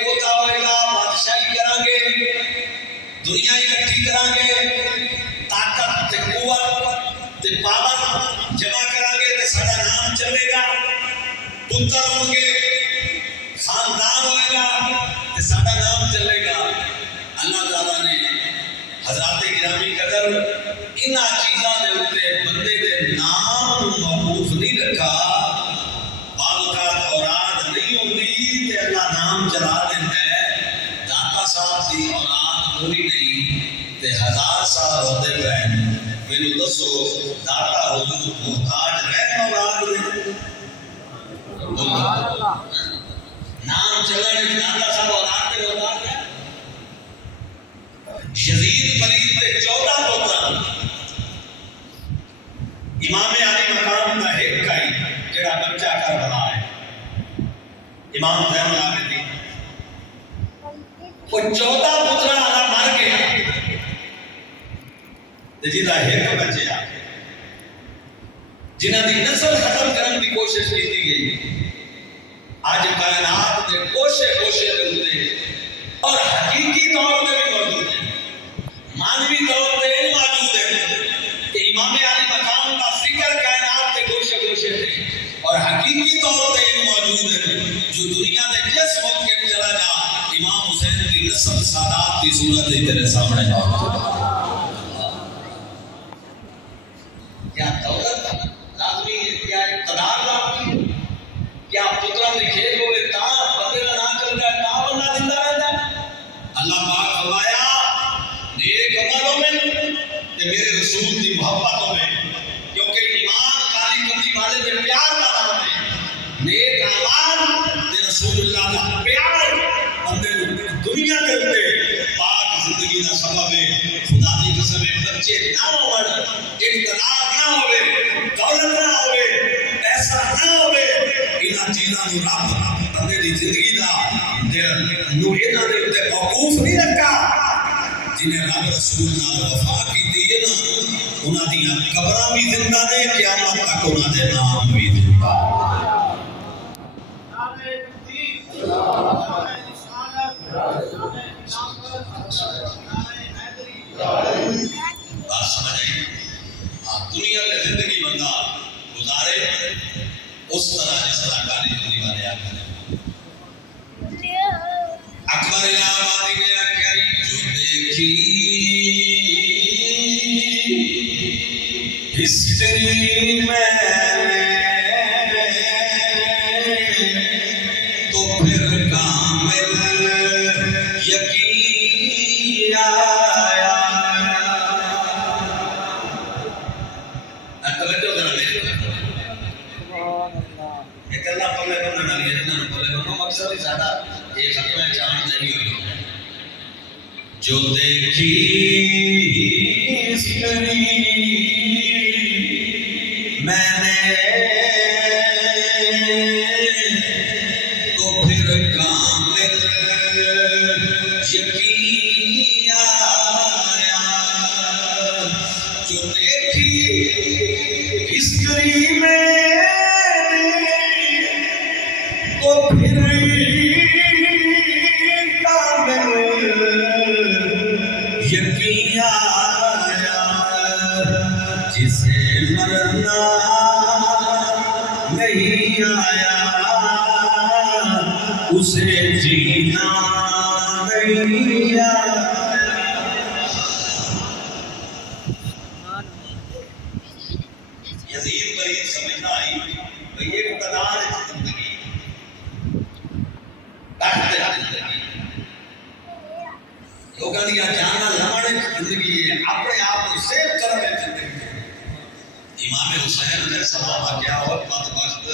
ہوتا ہوئے گا بادشاہی کریں گے، دنیا اکٹھی کریں گے، طاقت تے قوت تے پاور جمع کریں گے تے سارا نام چلے گا، پتر ہوں گے، خاندان ہوئے گا تے سارا نام چلے گا۔ اللہ تعالیٰ نے حضرات گرامی قدر انہاں چیزاں دے اوپر بندے دے نام موقوف نہیں رکھا۔ اولاد نہیں ہوتی تے اللہ نام چلا دیتا ہے۔ داتا صاحب دی اولاد پوری نہیں تے 1000 سال ہوتے پئے، مینوں دسو داتا حضور محتاج رہے اولاد دے؟ نام چلنے داتا صاحب اولاد دے محتاج ہے؟ یزید پلید دے 14 پتر، امام علی مقام دا ایک کائی جڑا بچہ کربلا ہے، امام زین العابدین، وہ 14 پترا والا مر گیا تے جہاں ایک بچیا جنہاں دی نسل ختم کرنے کی کوشش کی گئی۔ آج کائنات دے کوشے کوشے دے ہوتے اور حقیقی طور پہ بھی موجود ہیں، مانوی طور پہ بھی موجود ہیں کہ امام علی مقام کا ذکر کائنات کے کوشے کوشے تھے، اور حقیقی طور پہ بھی موجود ہیں۔ جو دنیا میں جس وقت کے چلا جا امام حسین کی نسل سادات کی صورت تیرے سامنے کیا دولت لازمی ہے، کیا اقتدار لازمی ہے، کیا پتروں نے کھیل ہوئے تا بندے کا نام چل رہا ہے تا بندہ زندہ رہتا ہے؟ اللہ پاک فرمایا نیک عملوں میں تے میرے رسول کی محبتوں میں، کیونکہ ایمان کالی کمری والے میں پیار کا نام ہے، نیک اعمال تے رسول اللہ کا پیار بندے دنیا کے اوپر پاک زندگی کا سبب ہے۔ خدا کی قسم ہے بچے نہ ہون، اقتدار نہ ہوئے، دولت نہ ہوئے، پیسہ نہ ہوئے، انہاں چیزاں نو رب بندے دی زندگی دا نو انہاں دے اوپر موقوف نہیں رکھا۔ جنہیں رب رسول نال وفا کیتی ہے نا انہاں دیاں قبراں بھی زندہ نے، قیامت تک انہاں دے نام بھی زندہ۔ بات سمجھ آئی؟ دنیا میں زندگی بندہ گزارے اس طرح جس طرح کالی کمری والے آتے ہیں۔ اکبر الہ آبادی نے آگیا جو دیکھی ہسٹری میں تو پھر کامل یقین آیا۔ توجہ ذرا میرے ایک اللہ پلے بننا نہیں ہے نا، پلے بننا مقصد ہی سادہ ایک ختمہ چاند نہیں ہوئی۔ جو دیکھی ہسٹری میں نے تو پھر کامل یقین آیا۔ جو دیکھی ہسٹری میں تو پھر کامل یقین آیا۔ جسے مرنا نہیں آیا اسے جینا نہیں آیا۔ یزید پلید سمجھنا آئی کہ یہ اقتدار ہے زندگی، طاقت ہے زندگی، لوگوں دیا جانا لمن زندگی ہے، اپنے آپ کو سیو کرنے زندگی ہے۔ امام حسین نے صحابہ کیا اور بدبخت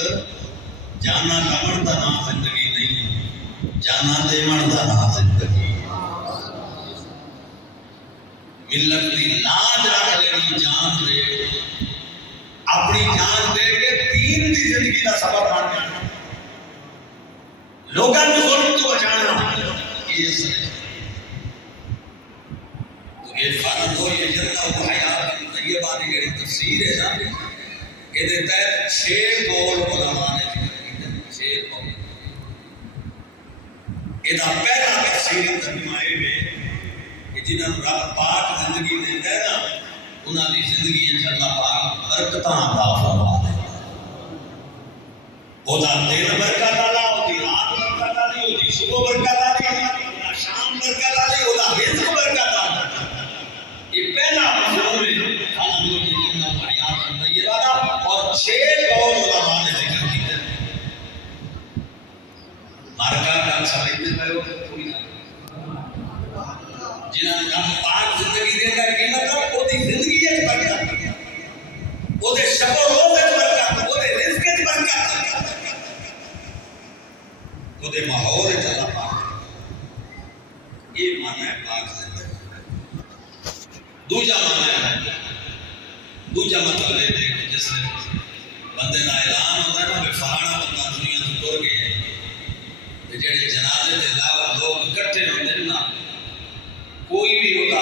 جانا لمن دا نام زندگی نہیں، جانا دیون دا نام زندگی۔ ملت دی لاج رکھ لینی جان دے، اپنی جان دے کے دین دی زندگی دا سبب بن جانا، لوگاں کو ظلم تو بچانا، یہ سمجھ تو یہ فرض ہو، یہ جنہ و حیات طیبہ دی جڑی تفسیر ہے نا، یہ دیتا ہے 6 قول علماء نے ذکر کیتے ہیں، 6 قول۔ یہ پہلا تفصیلی ترجمہ یہ ہے کہ جنہوں رب پاک زندگی دیتا ہے نا انہوں کی زندگی اللہ پاک برکتاں عطا فرما دے وہ دل برکت والا وہ رات برکت والی وہ صبح برکت والی وہ شام برکت والی وہ رزق برکت والا یہ پہلا مفہوم ہے اور 6 قول علماء نے ذکر کیا مارکا گل سمجھتے پے ہو کوئی نہ جنہاں رب پاک زندگی دیندا کی مطلب وہ دی زندگی وچ برکت وہ دے شب و روز وچ برکت وہ دے رزق وچ برکت وہ دے ماحول وچ اللہ پاک یہ معنی ہے پاک زندگی دوجا معنی ہے دوجا مطلب ہے کہ جس بندے کا اعلان ہوتا ہے نا کہ فلانا بندہ دنیا سے ٹر گیا جڑے جنازے کے علاوہ لوگ اکٹھے ہوتے ہیں نا کوئی بھی ہوتا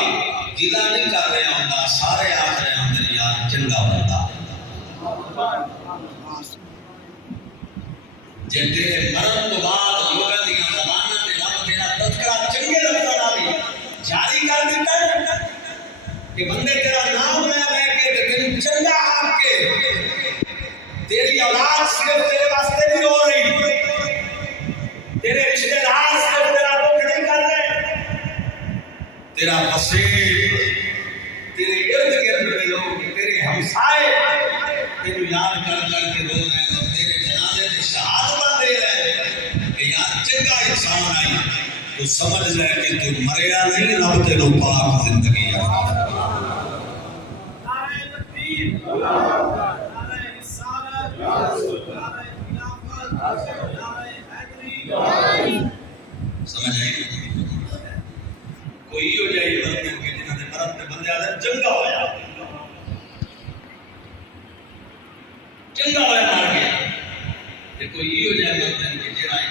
گلا نہیں کر رہا ہوتا سارے آخ رہے ہوتے یار چنگا بندہ جی تیرے مرن تو بعد لوگوں کی زبانوں سے رب تیرا تذکرہ چنگے لفظوں نال جاری کر دیتا ہے کہ بندے تیرا نام لے لے کے تین چنگا آ کے تیری اولاد صرف تیرے واسطے نہیں رو رہی تیرے رشتے دار صرف تیرا دکھ نہیں کر رہے تیرا مسیح تیرے ارد گرد میں لوگ تیرے ہمسائے تیرے یاد کر کر کے رو رہے ہیں اور تیرے جنازے کی شہادت دے رہے ہیں کہ یار چنگا انسان آئی تو سمجھ لے کہ تو مریا نہیں رب تینوں پاک زندگی ہے سمجھ آئی کوئی ہو جائے بندے کہ جنہوں نے مرد میں بندے آدھے چنگا ہویا مار گیا کوئی ہو جائے بندے کہ جنہوں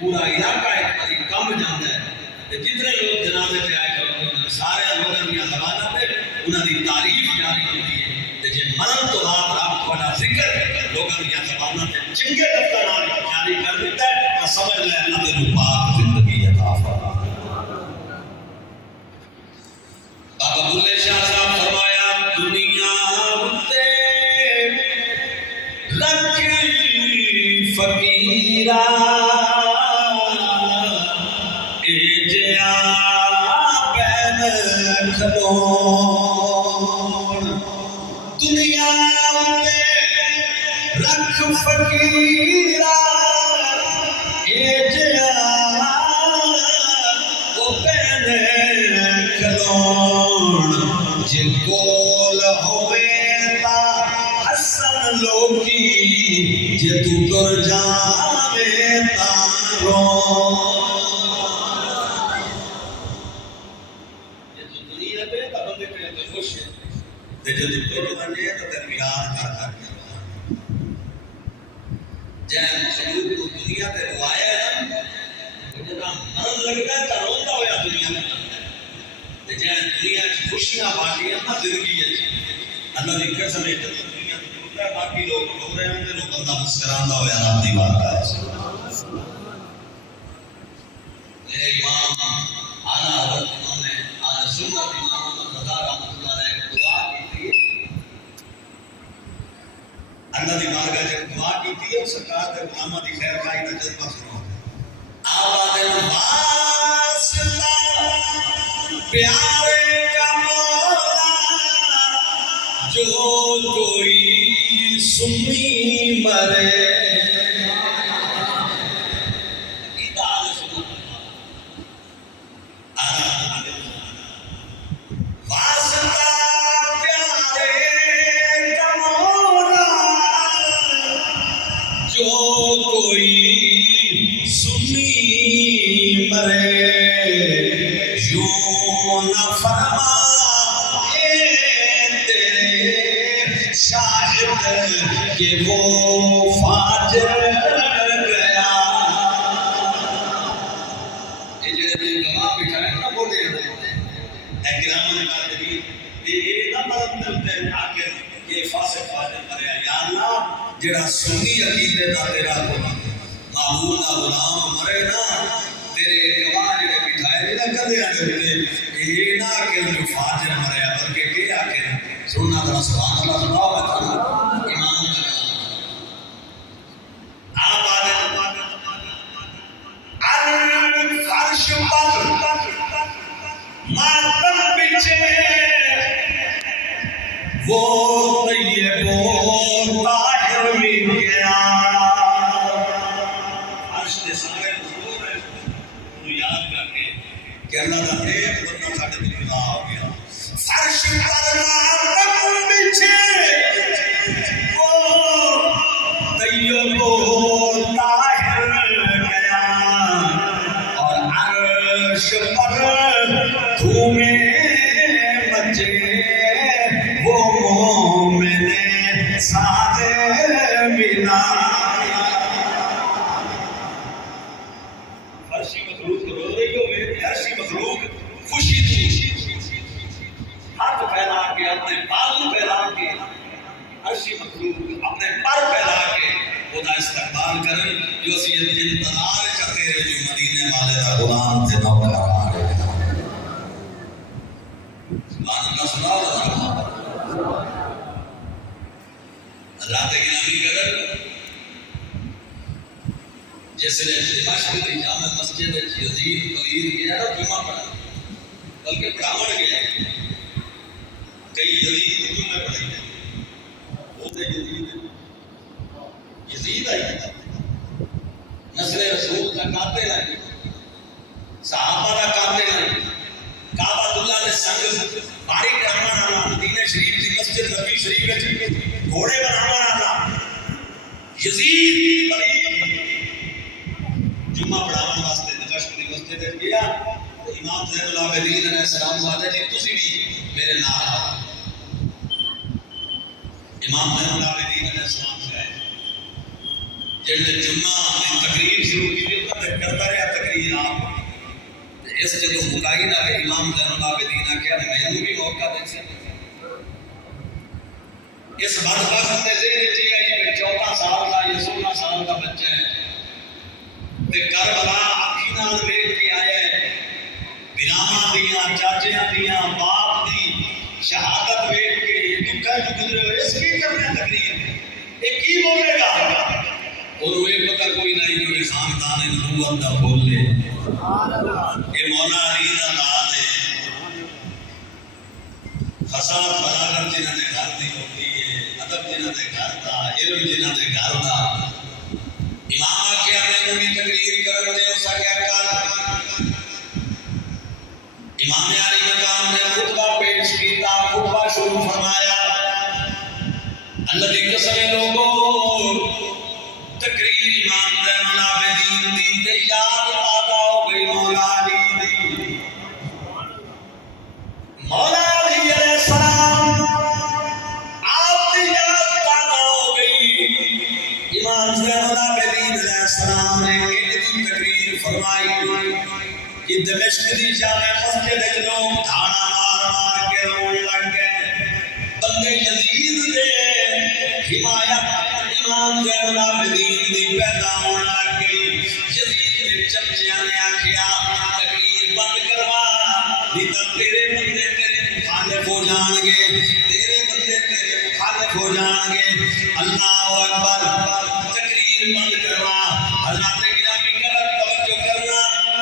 پورا علاقہ ایک بڑی کم جانا ہے جتنے لوگ جنازے پہ آئے سارے لوگوں کی زبانوں پہ انہوں کی تعریف جاری ہوتی ہے جی مرن تو بعد رب تھوڑا ذکر لوگوں کی زبانوں پہ چنگے لفظوں نال جاری کر دیتا ہے تو سمجھ لے اللہ تینوں پاک زندگی عطا فرما بابا بلے شاہ صاحب فرمایا دنیا تے لکھ فقیرا اے جیا پین کھلون دنیا تے لکھ فقیرا اے جیا او پین کھلون جے کول ہوئے تا حسن لوکی جے تو ٹر جاوے تا رو جے تو دنیا پہ تا بندے پہ تو خوش ہے تے جے تو ٹر بنے تو تینوں یاد کر کر کے جے مخلوق کو دنیا تے روایا ہے نا جدا مرن لگتا ہے تا روندا ہویا دنیا میں جے دنیا کی خوشیاں بانٹیاں نا زندگی ہے اللہ دی قسم ہے دنیا میں باقی لوگ رو رہے ہوں گے لوگ بندہ مسکراندا ہویا رب دی بارگاہ ہے میرے امام اعلی حضرت امام نے اعلی سنت امام رضا رحمۃ اللہ علیہ دعا کی تھی اللہ دی بارگاہ جب دعا کی تھی سرکار دے غلاماں دی خیر خواہی دا جذبہ سنو آباد واسطہ پیارے کا مولا جو کوئی سنی مرے واسطہ پیارے کا مولا جو کوئی سنی مرے یوں نہ فرما شاہد کہ وہ فاجر گیا یہ جڑے دن گواہ بٹھائے نا بولے اکرام نے بات کی یہ نہ مطلب ہے آخر یہ فاسق فاجر مریا یا اللہ جڑا سنی عقیدے دا تیرا معمول دا غلام مرے نا تیرے گواہ جڑے بٹھائے نہیں نہ کدے آدھے بٹھے یہ نہ کہ جو فاجر مریا بلکہ کہ آکے سننا ذرا سبحان اللہ سناؤ بتا ایمان کا آپ آدھے الفرش پر ماتم بچے وہ طیب و طاہر مل گیا فرش دے سارے حضور ہے انہوں یاد کر کے کہ اللہ کا ایک بندہ ساڑھے دل خدا ہو گیا فرش پر ماتم بچے وہ طیب و طاہر گیا اور عرش پر دھومے بچے وہ مومن سادے ملا فرشی مخلوق رو رہی ہو فرشی مخلوق خوشی تھی ہاتھ پھیلا کے اپنے بال پھیلا کے فرشی مخلوق اپنے پر پھیلا کے خدا استقبال کریں جو اسی انتظار کرتے رہے جو مدینے والے کا غلام تھے نوکر آ رہے ہیں سبحان اللہ سناؤ اللہ گرامی قدر جس نے دمشق کی جامع مسجد یزید پلید کیا نا جمعہ پڑھا بلکہ پڑھاوڑ گیا کئی یزید جمعہ پڑھائی گئے ہوتے یزید آئی نسل رسول کا کاتے لائے صحابہ کا کاتے لائے کعبہ اللہ نے سنگ باری کرمان آنا مدینہ شریف دی مسجد نبی شریف میں گھوڑے بنامان آنا یزید پلید جمعہ پڑھاون واسطے دمشق دی مسجد میں گیا امام زین العابدین علیہ السلام وعدہ جی تسی بھی میرے نال آؤ امام زین العابدین علیہ السلام سے آئے جڑے جمعہ میں تقریر شروع کی تھی کرتا رہا تقریر آپ اس جدو مکائی نہ کہ امام زین العابدین کیا میں بھی موقع دے سکتا اس بدبخت نے زیر جی آئی کہ 14 سال کا یا 16 سال کا بچہ ہے تے کربلا آنکھی نال ویکھ کے آیا ہے بناماں دیاں چاچیاں دیاں باپ دی شہادت ویکھ کے دکھا جو گزرے ہوئے اس کی کرنے تقریر یہ کی بولے گا اور وہ پتہ کوئی نہیں جو یہ خاندان نبوت دا بول لے یہ مولا علی دا نام ہے فساد بلاغت جنہاں دے گھر دی ہوتی ہے ادب جنہاں دے گھر دا علم جنہاں دے گھر دا امام کیا میں بھی تقریر کرن دے اسا کیا کر امام علی مقام نے خطبہ پیش کیتا خطبہ شروع فرمایا اللہ دی قسم لوگوں تقریر امام زین العابدین دی تے یاد آتا ہو گئی مولا علی دی مولا علی علیہ السلام آپ دی یاد آتا ہو گئی امام زین العابدین علیہ السلام نے ایک تقریر فرمائی کہ دمشق دی جامع مسجد کے لوگ دھاڑا مار مار کے رون لگ گئے بندے یزید دے حمایت امام زین العابدین دی پیدا ہون لگ گئی یزید دے چمچیاں نے آکھیا تقریر بند کروا نہیں تو تیرے بندے تیرے مخالف ہو جان گے تیرے بندے تیرے مخالف ہو جان گے اللہ اکبر تقریر بند کروا اللہ تے گرامی قدر توجہ کرنا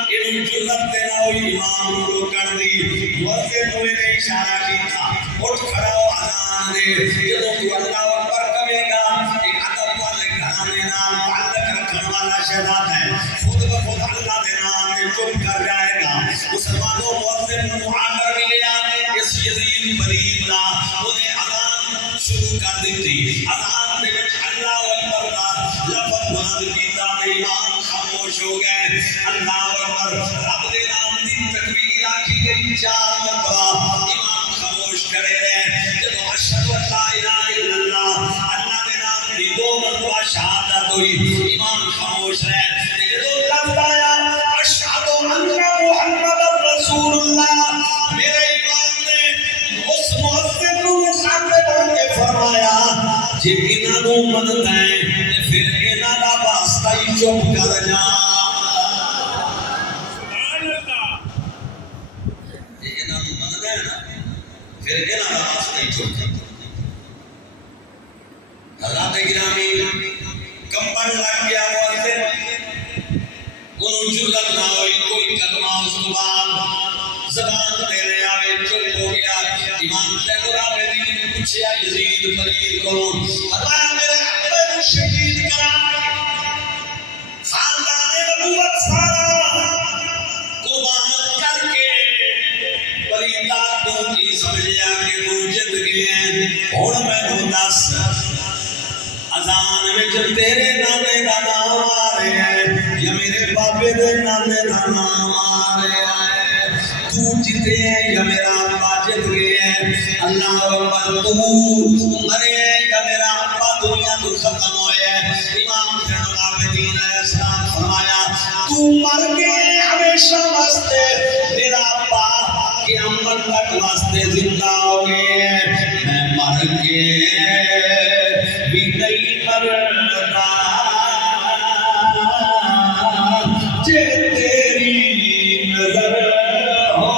انہوں جرت دینا ہوئی امام نو روکن دی مؤذن ہوئے نے اشارہ کیتا اٹھ کھڑا ہو اذان دے جدوں تو اللہ اکبر کہے گا ایک ادب والے گھرانے نال تعلق رکھنے والا شہزاد ہے خود بخود اللہ دے نام میں چپ کر جائے گا مسلمانوں مؤذن معامر ملیا اس یزید پلید دا انہیں اذان شروع کر دیتی اذان دے وچ اللہ اکبر دا لفظ بلند کیتا تے امام خاموش ہو گئے اللہ اکبر رب دے نام دی تکبیر آکھی گئی 4 مرتبہ امام خاموش کھڑے رہے جب اشہد ان لا الہ الا اللہ اللہ دے نام دی 2 مرتبہ شہادت ہوئی امام خاموش رہے جب لفظ آیا اشہد ان محمد رسول اللہ میرے امام نے اس مؤذن نو سامنے بڑھ کے فرمایا جی انہاں نو مندا ہے پھر انہاں دا واسطہ ہی چپ کر جا پھر انہاں دا واسطہ ہی چھوڑ حضرات گرامی کمبن لگ گیا مؤذن انہوں جرت نہ ہوئی کوئی کلمہ زبان دینے آوے چپ ہو گیا امام زین العابدین پوچھیا یزید فرید کو فرمایا میرے ابے کو شہید کرا خاندان نبوت سارا قربان کر کے فریدا تو کی سمجھیا کہ تو جت گئے ہن میں دس اذان وچ تیرے نانے دا نام آ رہا ہے یا میرے بابے دے نانے دا نام آ رہا ہے تو جتے ہیں یا میرا ابا جت گئے ہیں اللہ اکبر تو مرے یا میرا ابا دنیا تو ختم ہوئے امام زین العابدین علیہ السلام فرمایا تو مر گئے ہمیشہ واسطے میرا ابا قیامت تک واسطے زندہ ہو گئے میں مر گئے بھی نہیں مرنا جے تیری نظر ہو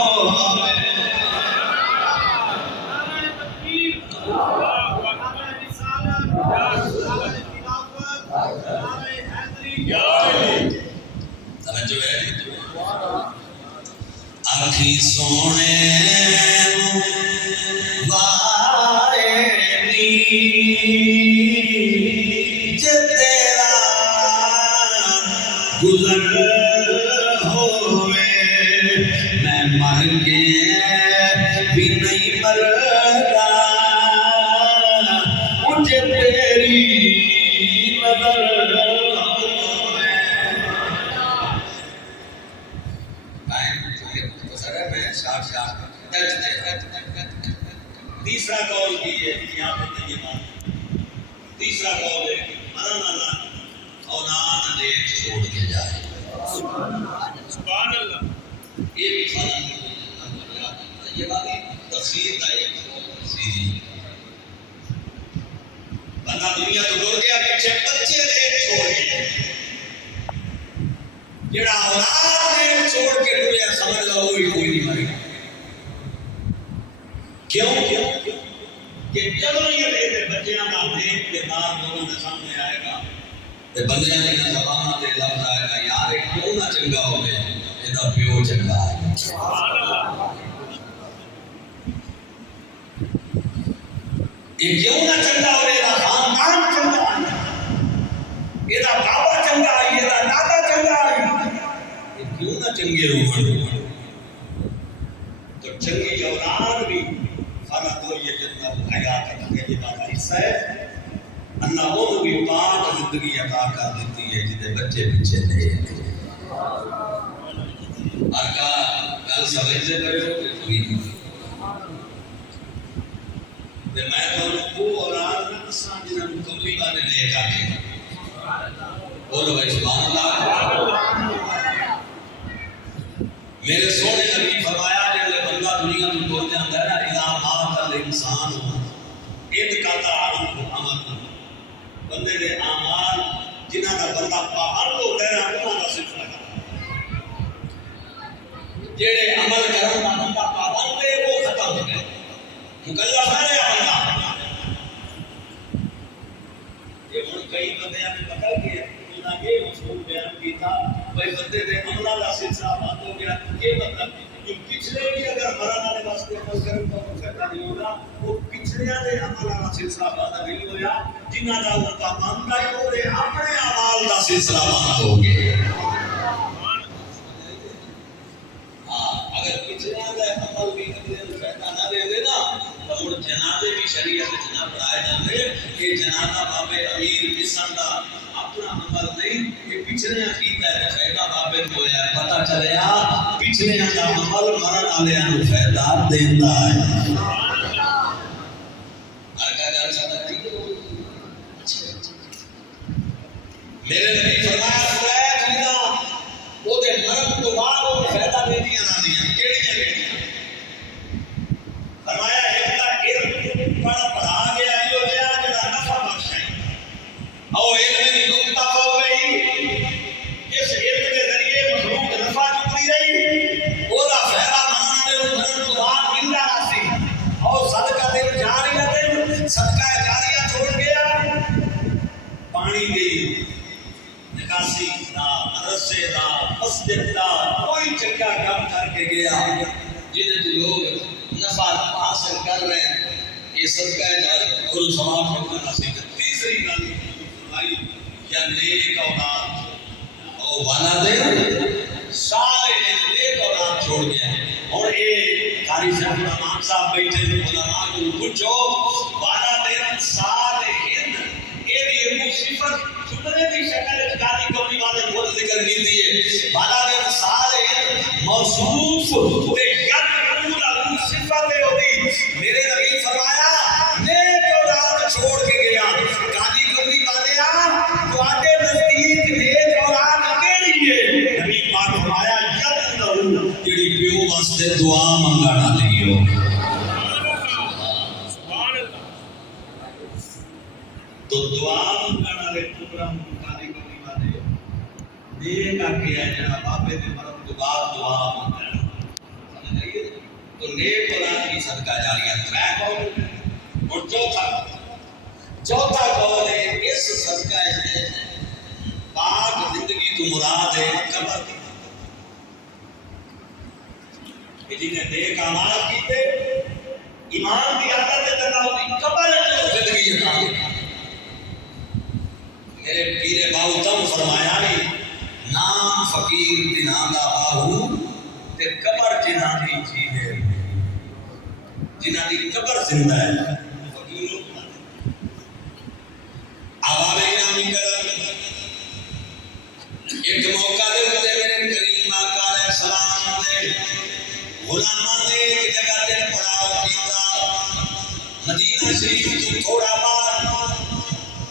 توجہ ہے آنکھی سونے گزر ہوئے میں مر گیا بھی نہیں مرنا مجھے تیری نظر ہوئے میں تیسرا قول کی ہے یہاں پر یہ بات تیسرا قول ہے کہ مرنا نہ اولاد نے چھوڑ کے جائے سبحان اللہ یہ بھی خاص یہ بات تفسیر کا ایک تفسیر بندہ دنیا تو ڈر گیا پیچھے بچے نے چھوڑ کے جڑا اولاد نے چھوڑ کے ٹریا سمجھ لو وہی کوئی نہیں مرے گا کیوں کہ جب یہ بچیاں کا دیکھ کے بعد لوگوں کے سامنے آئے گا تے بندیاں دی زبان تے لفظ آئے گا یار یہ کیوں نہ چنگا ہوے ایدا پیو چنگا ہے سبحان اللہ یہ کیوں نہ چنگا ہوے ایدا خاندان چنگا ہے ایدا بابا چنگا ہے ایدا دادا چنگا ہے یہ کیوں نہ چنگے ہون تو چنگی اولاد بھی فرق ہو یہ جنت حیات کا یہ بات حصہ ہے اللہ وہ بھی پاک زندگی عطا کر دیتی ہے جنہیں بچے پیچھے نہیں آقا گل سمجھ سے پڑھو کہ کوئی نہیں میں تو وہ اولاد نہ دساں جنہاں نوں کملی والے لے کے آتے بولو بھائی سبحان اللہ میرے سونے نبی فرمایا جب بندہ دنیا میں ٹر جاتا ہے نا اذا مات الانسان انقطع عنہ عمل بندے دے اعمال جنہاں دا بندہ پابند ہو گیا انہاں دا سلسلہ جڑے عمل کرن دا بندہ پابند ہے وہ ختم ہو گئے مکلف ہے بندہ یہ ہن کئی بندیاں نے پتہ کہ انہاں یہ اصول بیان کیتا بھائی بندے دے عملاں دا سلسلہ بند ہو گیا یہ مطلب جو پچھلے بھی اگر مرن والے واسطے عمل کرن تو فائدہ نہیں ہوگا وہ پچھلے دے عمل والا سلسلہ بند نہیں ہویا جنہاں دا ان کا بند ہے وہ اپنے اعمال دا سلسلہ بند ہو گیا اگر پچھلے دے عمل بھی فائدہ نہ دے دے نا تو مڑ جنازے بھی شریعت وچ نہ پڑھائے جاندے کہ جنازہ بابے امیر مسن دا اپنا عمل نہیں یہ پچھلے کیتا ہے فائدہ بابے کو ہویا پتہ چلیا پچھلے دا عمل مرن والےاں نوں فائدہ دیندا ہے میرے نبی فرمایا وہ دے مرن تو بعد وہ فائدہ دیندیاں نہ دیاں کیڑیاں فرمایا ایک تا علم پڑھا گیا جو دیا جڑا نفع بخش ہے او علم دی نقطہ ہو گئی اس علم کے ذریعے مخلوق نفع چکتی رہی وہ دا فائدہ مرن تو بعد ملدا سی اور کے گیا جنہیں لوگ نفع حاصل کر رہے ہیں یہ صدقہ جاریہ اور ثواب کرنا نصیب ہے۔ تیسری گل بھائی یا نیک اولاد اور والدین صالح نیک اولاد چھوڑ گیا اور یہ قاری صاحب امام صاحب بیٹھے علماء کو پوچھو والدین صالحین یہ بھی ایک صفت جملے کی شکل ہے قاری کو بھی والے خود ذکر کی دیئے والدین صالحین موصوف تے یدعو لہو صفت ہوتی میرے نبی فرمایا نیک اولاد چھوڑ کے گیا قاری کو بھی والے تو آتے نزدیک نیک اولاد کیڑی ہے نبی پاک فرمایا یدعو لہو جڑی پیو واسطے دعا منگانا لگی ہو تو دعا منگانا لے پروگرام قاری کو بھی والے نیک آکے ہے جڑا بابے دے مرد تو بعد دعا منگانا سمجھ آئیے تو نیک اولاد کی صدقہ جاریہ ترے قول اور چوتھا قول ہے اس صدقہ ہے پاک زندگی تو مراد ہے قبر کی جنہیں نیک اعمال کیتے ایمان کی عادت ہے تنہا ہوتی قبر ہے زندگی ہے میرے پیر باؤتم فرمایا نہیں نام فقیر دنان دا باہو تے قبر جنہ دی جیوے جنہ دی قبر زندہ ہے فقیر آباب انامی کرم ایک موقع دے ہوتے میرے کریم آقا علیہ السلام دے غلامہ نے ایک جگہ دے پڑاؤ کیتا مدینہ شریف تو تھوڑا بار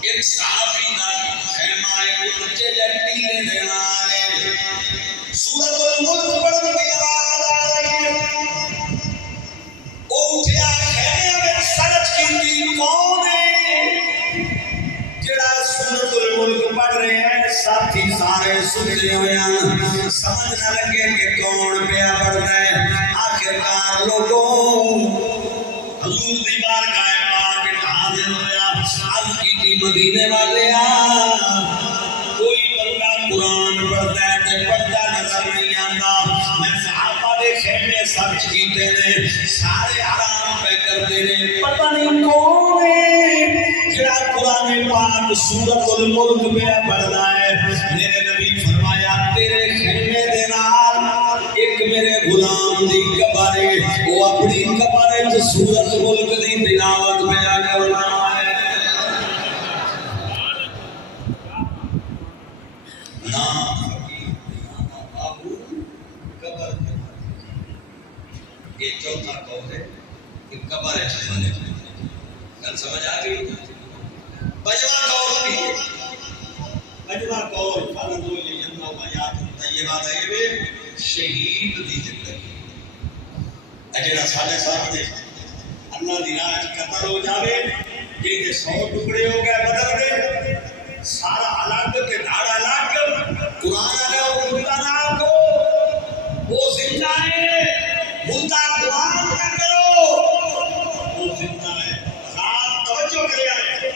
ایک صحابی نہ خیمہ ایک اچھے جٹی نے دینا آنے سورت الملک پڑھنے کی آواز آ رہی ہے او اٹھیا خیمے میں سرچ کی تھی کون ہے جڑا سورت الملک پڑھ رہے ہیں ساتھی سارے سنتے ہوئے ہیں سمجھ نہ لگے کہ کون پیا پڑھ رہے ہیں آخرکار لوگوں حضور دی بارگاہ پاک حاضر ہویا عرض کی تھی مدینے والے کوئی بندہ قرآن پڑھتا ہے تے پڑھتا نظر نہیں آتا میں صحابہ دے خیمے سرچ کیتے نے سارے حرام پہ کرتے نے پتہ نہیں کون ہے جڑا قرآن پاک سورت الملک پہ پڑھنا ہے میرے نبی فرمایا تیرے خیمے دے نال ایک میرے غلام دی قبر ہے وہ اپنی قبر ہے سورت الملک دی تلاوت پہ کرنا ہے نام فقیر نام بابو قبر یہ چوتھا قول ہے کہ قبر ہے چھپانے کل سمجھ آ گئی پنجواں قول بھی پنجواں قول فرض الجنہ و حیات طیبہ ہے شہید دی زندگی اجڑا ساڈے سامنے اللہ دی راہ قتل ہو جاوے کہ 100 ٹکڑے ہو گئے بدل گئے سارا الگ کے دھاڑا الگ قرآن علیہ مردہ نہ کو وہ زندہ ہے مردہ قرآن نہ کرو وہ زندہ ہے رات توجہ کرے آئے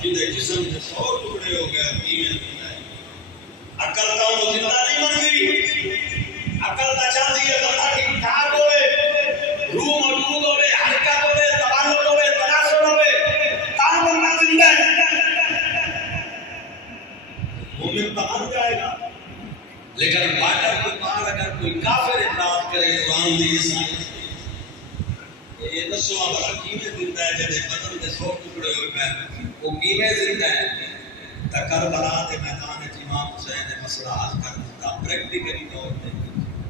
جنہیں جسم سے 100 ٹکڑے ہو گئے بیوے زندہ ہے عقل کا وہ زندہ نہیں بن گئی عقل کا چاہتی ہے بندہ ٹھیک ٹھاک ہوئے روح موجود ہوئے حرکت ہوئے توالد ہوئے تناسل ہوئے تاں بندہ زندہ ہے مومن تو مر جائے گا لیکن باٹر کے پار اگر کوئی کافر اطلاعات کرے قرآن دی یہ نسوہ بڑا کیمیں زندہ ہے جنہیں بدن دے 100 ٹکڑے ہوئے پہ وہ کیمیں زندہ ہے تا کربلا دے میدان امام حسین نے مسئلہ حل کر دیتا پریکٹیکلی طور پہ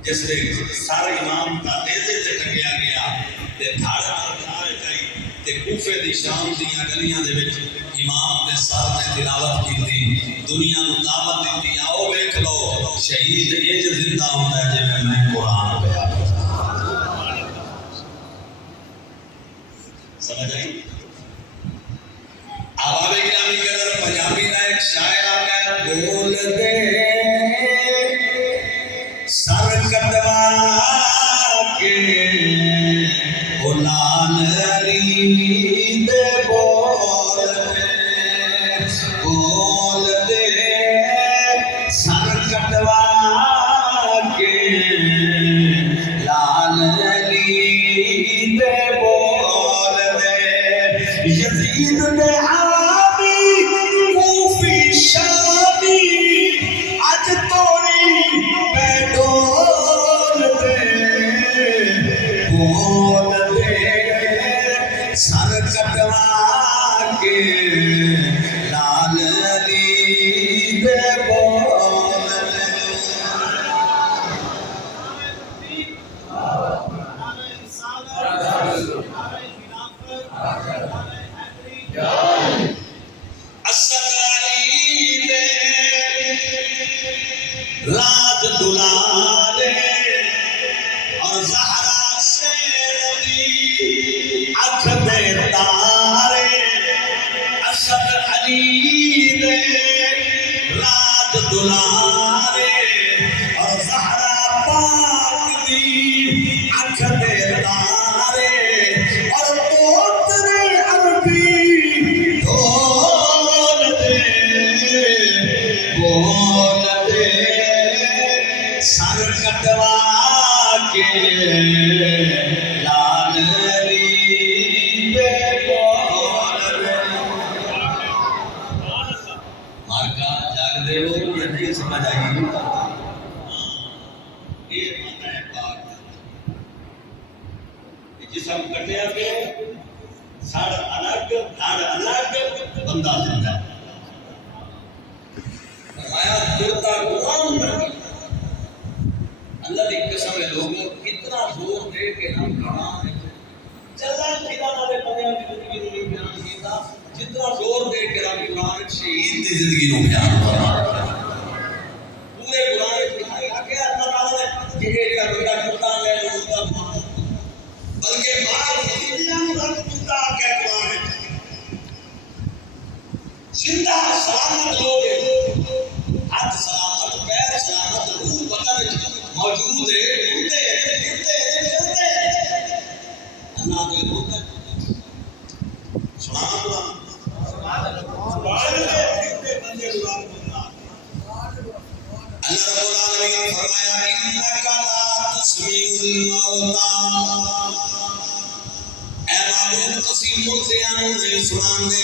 جس نے سارے امام کا نیزے سے لگیا گیا تے دھاڑا بنائے گئی تے کوفے دی شام دیاں گلیاں دے وچ امام نے صاحب نے تلاوت کی تھی دنیا نو دعوت دیتی آؤ ویکھ لو شہید انج زندہ ہوندا ہے جویں میں قرآن پڑھیا سمجھ آئی آباب گرامی کے اندر پنجابی کا ایک شاعر آتا ہے بول دے سر کٹوا کے او لال علی دے بول دے سر کٹوا کے بول دے سر کٹوا کے لال علی دے بول دے اسد علی دے راج دلالے اور زہرا سے نبی اکھ دے تارے اسد علی دے راج دلالے اور زہرا پاک دی اکھ دے تارے اور پوترے عربی بول دے سر کٹوا کے لال علی دے بول دے مارکا جاگ دے ہو یا نہیں سمجھ آئی یہ مانا ہے پاک جسم کٹیا کے ساڑھ الگ دھاڑ الگ بندہ زندہ فرمایا کرتا قرآن نہیں اللہ کی قسم ہے لوگوں کتنا زور دے کے ہم قرآن چلنا پھرنا والے بندیاں کی زندگی نو نہیں بیان کیتا جتنا زور دے کے ہم قرآن شہید کی زندگی نو بیان کرنا پورے قرآن لکھا کہ اللہ تعالیٰ نے کہ ایک بندہ کتا لے لوگا بلکہ بعض زندگیاں رب کتا کہ قرآن زندہ سلامت لوگ ہاتھ سلامت پیر سلامت روح بدن موجود ہے اڑتے ہیں پھرتے ہیں چلتے ہیں اللہ دے بولتے سبحان اللہ سبحان اللہ پھرتے بندے غلام بندہ اللہ رب العالمین فرمایا انک لا تسمیع الموتى اے معبود تسی مردیاں نہیں سنان دے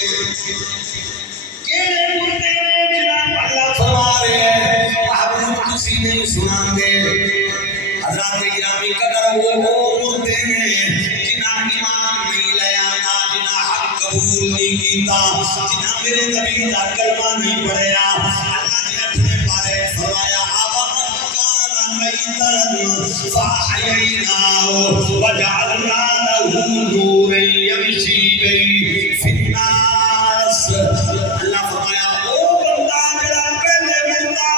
کیڑے مردے نے جناب اللہ فرما رہے ہیں محبوب تسی نہیں سنان دے حضرات گرامی قدر وہ مردے نے جنہاں ایمان نہیں لیا نا جنہاں حق قبول نہیں کیتا جنہاں میرے نبی دا کلمہ نہیں پڑھیا اللہ نے اپنے بارے فرمایا فَأَحْيَيْنَاهُ وَجَعَلْنَا لَهُ نُورًا يَمْشِي بِهِ فِي النَّاسِ اللہ فرمایا او بندہ میرا پہلے مردہ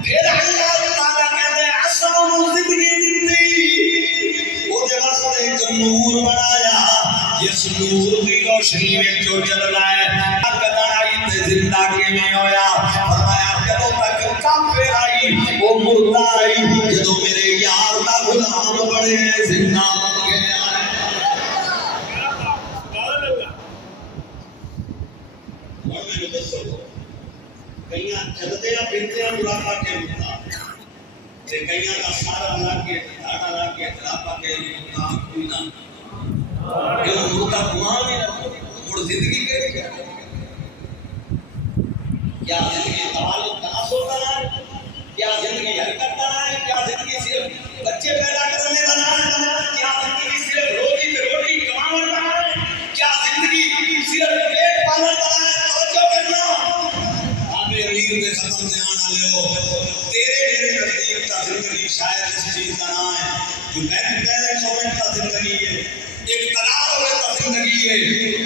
پھر اللہ تعالیٰ کہتے ہیں عصام زندگی دیتی وہ دے واسطے ایک نور بنایا جس نور کی روشنی میں جو چلنا ہے اقدائی تے زندہ کے میں ہویا فرمایا جدو تک کافر آئی وہ مردہ آئی جدو میرے یار دا غلام بڑے زندہ بن گیا اور میں نے دسو کئیاں چلتے ہیں پھرتے ہیں براپا کے مردہ کئیاں کا سارا لا کے دھاڑا لا کے براپا کے مردہ کوئی نہ یہ مردہ گمان نہیں نہ مڑ زندگی کے کیا کیا زندگی تعلق تناسل کرنا ہے کیا زندگی حرکت کرنا ہے کیا زندگی صرف بچے پیدا کرنے کرنا ہے کیا زندگی صرف روٹی پہ روٹی کمانا کرنا ہے کیا زندگی صرف پیٹ پالنا کرنا ہے توجہ کرنا آپ امیر دے ختم دھیان آ لے ہو تیرے میرے نزدیک کا زندگی شاید اس چیز کا نام ہے جو بینک بیلنس ہونے کا زندگی ہے اقتدار ہوئے کا زندگی ہے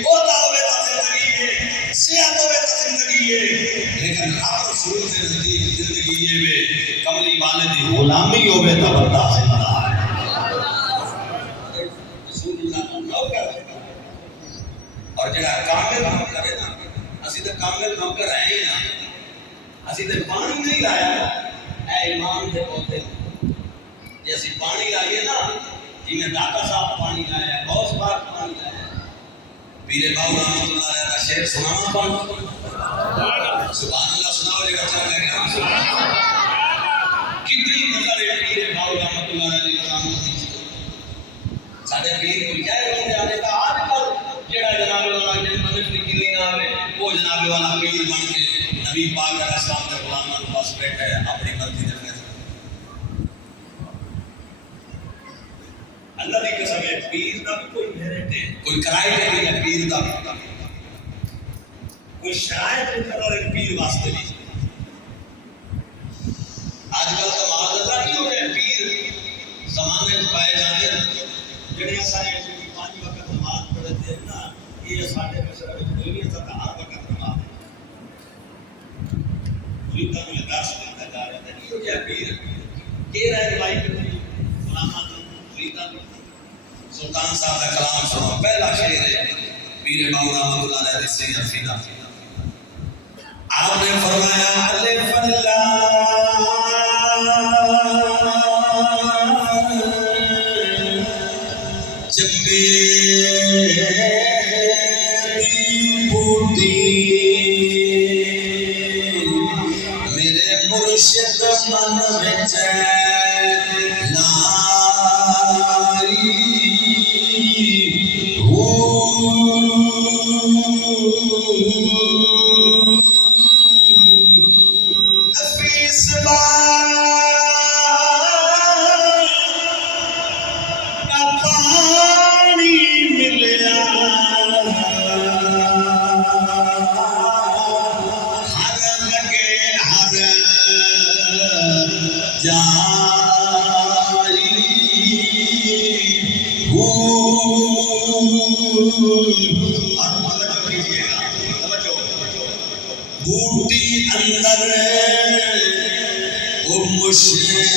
عہدہ ہوئے کا زندگی ہے صحت ہوئے کا زندگی ہے لیکن رب رسول سے نزدیک زندگی یہ ہے کملی والدی غلامی ہوئے تا بندہ زندہ ہے رسول اللہ کا نوکر ہے اور جڑا کامل کام کرے نا اسی تے کامل کام کر رہے ہیں نا اسی تے پانی نہیں لایا اے ایمان دے بولتے جیسی پانی لائیے نا جی میں داتا صاحب پانی لایا ہے بہت بار پانی لایا ہے پیرے باؤ رحمت اللہ علیہ کا شعر سنانا پڑھ سبحان اللہ سناؤ جگہ چل گئے کتنی نظر ہے پیرے باؤ رحمت اللہ علیہ کا ساڑھے پیر کو کیا ہے بندے آنے کا آج کل جڑا جناب والا جن مدد کی کلی نہ آوے وہ جناب والا پیر بن کے نبی پاک علیہ السلام کے غلامان پاس بیٹھا ہے اپنی مرضی دے اللہ دی قسم ہے پیر دا بھی کوئی میرٹ ہے کوئی کرائے نہیں ہے پیر دا کوئی شرائط مقرر ہے پیر واسطے بھی آج کل کا معاذ اللہ کی ہو گیا پیر زمانے میں پائے جانے جڑے سارے پانچ وقت نماز پڑھتے ہیں نا یہ ساڈے مشرق میں کوئی نہیں تھا ہر وقت نماز پوری طرح درس دیتا جا رہا ہے یہ ہو گیا پیر کہہ رہا ہے روایت میں علامہ سلطان صاحب کا کلام سنو پہلا شعر ہے پیر باو رحمۃ اللہ علیہ سے حفیظہ آپ نے فرمایا الف چمبے بوٹی میرے مرشد من وچ بوٹی اندر وہ مشرق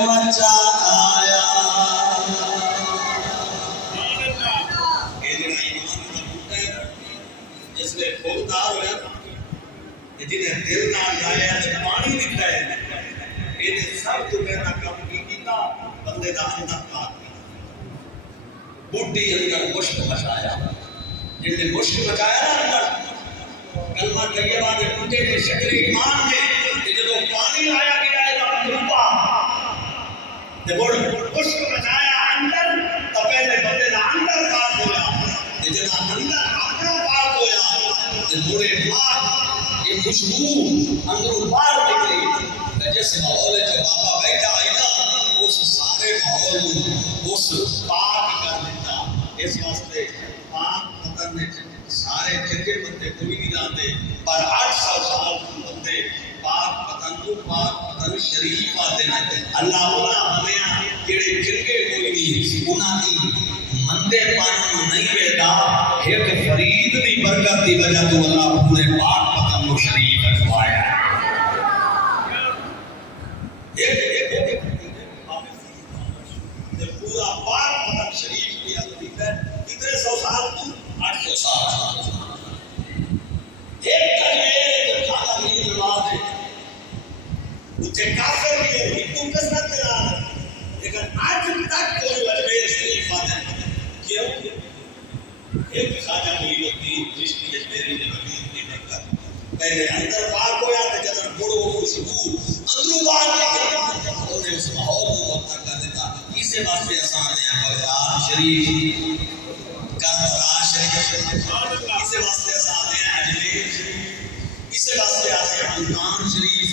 مچا آیا یہ جڑا ایمان دا بوٹا ہے جس نے پھولدار ہویا جنہیں دل نال لایا تے پانی دتا ہے یہ سب تو پہلا کام کی کیتا بندے دا اندر پاک بوٹی اندر مشک مچایا جن نے مشک مچایا نا اندر کلمہ طیبہ دے بوٹے دے شکل ایمان دے تے جدوں پانی لایا گیا ہے تا ڈوبا تے بڑ مشک مچایا اندر تا پہلے بندے دا اندر پاک ہویا تے جدا اندر اپنا پاک ہویا تے بڑے پاک یہ خوشبو اندروں باہر نکلی تے جس ماحول وچ بابا بیٹھا ہے نا اس سارے ماحول اس پاک کر دیتا اس واسطے پاک وطن میں سارے جتنے بندے کوئی نہیں جانتے پر 800 سال بندے پاک وطن کو پاک وطن شریف آتے ہیں اللہ انہاں جڑے چنگے کوئی نہیں انہاں دی مندے پن نہیں ویدا ایک فرید دی برکت دی وجہ تو اللہ پورے پاک وطن کو شریف رکھوایا ایک پورا پاک وطن شریف کی حضرت ہے کتنے سو سال تو 800 سال ایک کلمے جو کھانا نہیں نماز ہے اسے کافر بھی ہے ہندو کسرت کے نام لیکن آج تک کوئی اجمیر شریف آتا ہے کیوں ایک خواجہ معین الدین چشتی اجمیری نے نبی کی برکت پہلے اندر پاک ہویا تو جب بڑو خوشبو اندروں باہر نکلی انہوں نے اس ماحول کو وقت کر دیتا اسے واسطے آسان ہے بغداد شریف کربلا شریف اسے واسطے آسان ہے اجمیر شریف اسے واسطے آتے ہیں ملتان شریف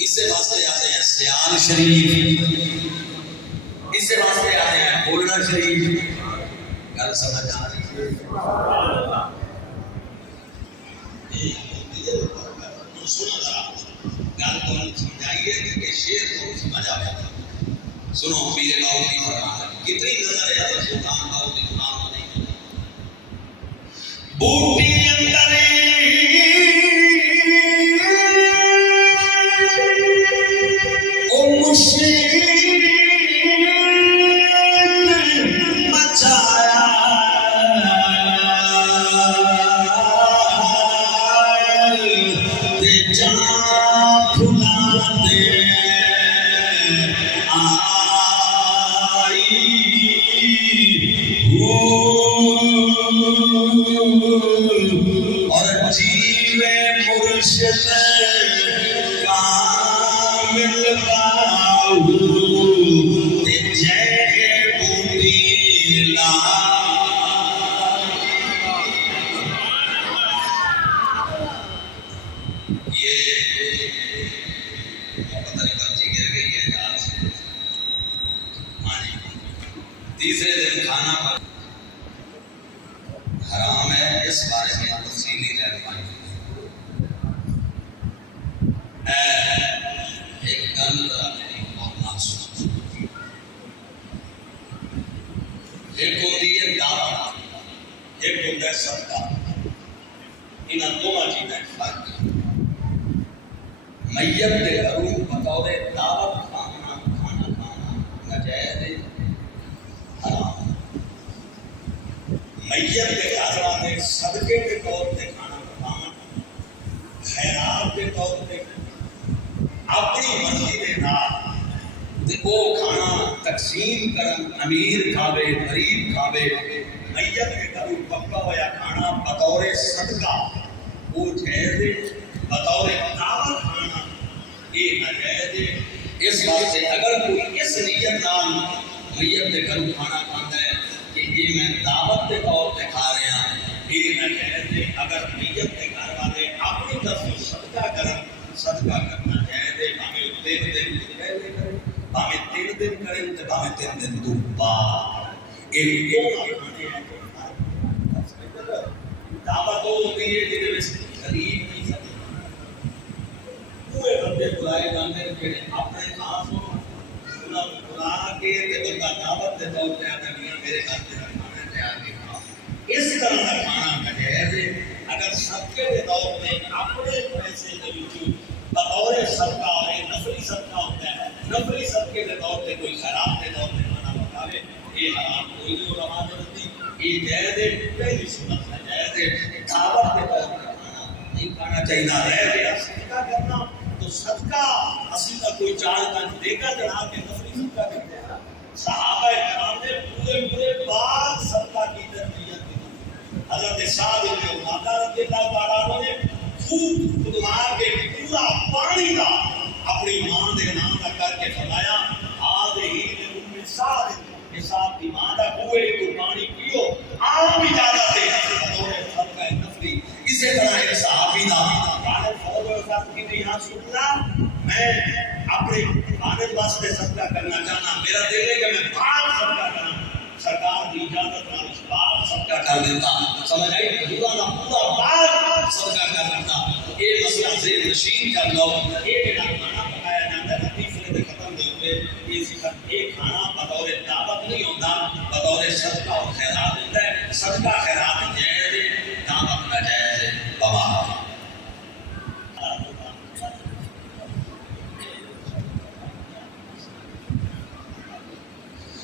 اسے واسطے آتے ہیں سیال شریف اسے واسطے آتے ہیں بولنا شریف گل سمجھ آ رہی ہے سنو ذرا گل کو سمجھائیے کہ شیر کو سمجھ آیا سنو پیر باؤ کی فرمان کتنی نظر ہے حضرت سلطان باؤ کی قرآن نہیں بوٹی اندر او مشرق مچایا تے جان پھلا دے اور تیسرے دن کھانا حرام ہے، اس بارے میں تفصیلی رہنمائی ایک گل میری بہت ناقص ایک ہوتی ہے دعوت، ایک ہوتا ہے صدقہ، انہاں دونوں چیزیں فرق ہے۔ میت کے گھروں بطور دعوت کھانا ناجائز ہے، حرام۔ میت کے گھر میں صدقے کے طور پہ کھانا پکانا، خیرات کے طور پہ اپنی مرضی کے نال وہ کھانا تقسیم کرن، امیر کھاوے غریب کھاوے، میت کے گھروں پکا ہوا کھانا بطور صدقہ وہ جائز ہے، بطور دعوت کھانا یہ ناجائز ہے۔ اس واسطے اگر کوئی اس نیت نال میت کے گھروں کھانا کھاتا ہے کہ یہ میں دعوت کے طور پہ کھا رہا ہوں، یہ ناجائز ہے۔ اگر میت کے گھر والے اپنی طرف صدقہ کرن، صدقہ کرنا جائز ہے، بھاویں 3 دن پہلے کریں، بھاویں 3 دن کریں تو بھاویں 3 دن تو بعد۔ ایک کھانے ہیں دعوت ہوتی ہے جس غریب نہیں سکتے وہ بندے بلائے جاتے ہیں کہ اپنے خاص ہو انہوں نے بلا کے بندہ دعوت کے طور پہ آتا ہے میرے گھر سے کھانا تیار کے کھاؤ، اس طرح کا کھانا ناجائز ہے۔ اگر صدقے کے طور پہ اپنے پیسے کے وچوں بطور صدقہ اور نفلی صدقہ ہوتا ہے، نفلی صدقے کے طور پہ کوئی خراب کے طور پہ کھانا پکاوے، یہ حرام کوئی نہیں علماء نے بتائی، یہ جائز ہے۔ پہلی سنت ناجائز ہے، دعوت کے طور پہ کھانا نہیں کھانا چاہیے، رہ گیا صدقہ کرنا تو صدقہ اسی کا کوئی چار کنج دے گا جناب کے نفلی صدقہ کرتے ہیں۔ صحابہ کرام نے پورے بعد صدقہ کی تربیت دی۔ حضرت سعد بن عبادہ رضی اللہ تعالیٰ عنہ نے خوب خدمات کے پورا پانی دا اپنی ماں دے نام کا کر کے فرمایا آج ہی ام سعد سعد کی ماں دا کوئے کو پانی پیو، عام اجازت ہے بطور صدقہ نفلی۔ اسی طرح ایک صحابی دا غالب فوج و وفات کی بھی رسول اللہ میں اپنے والد واسطے صدقہ کرنا چاہنا، میرا دل ہے کہ میں باہر صدقہ کرنا، سرکار کی اجازت نال اس باہر صدقہ کر دیتا، سمجھ آئی حضور کا پورا باہر صدقہ کر دیتا۔ یہ مسئلہ ذہن نشین کر لو، یہ جڑا کھانا پکایا جاتا ہے تیسرے دن ختم دے ہوئے یہ کھانا بطور دعوت نہیں ہوتا، بطور صدقہ اور خیرات ہوتا ہے۔ صدقہ خیرات جائز ہے، دعوت ناجائز ہے۔ بابا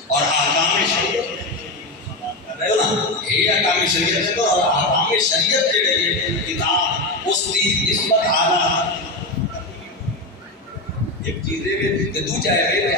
اور احکام شریعت کر رہے ہو نا، یہ احکام شریعت ہے اور احکام شریعت کے لیے کتاب اس کی نسبت اعلیٰ ایک چیز ہے کہ دو چاہے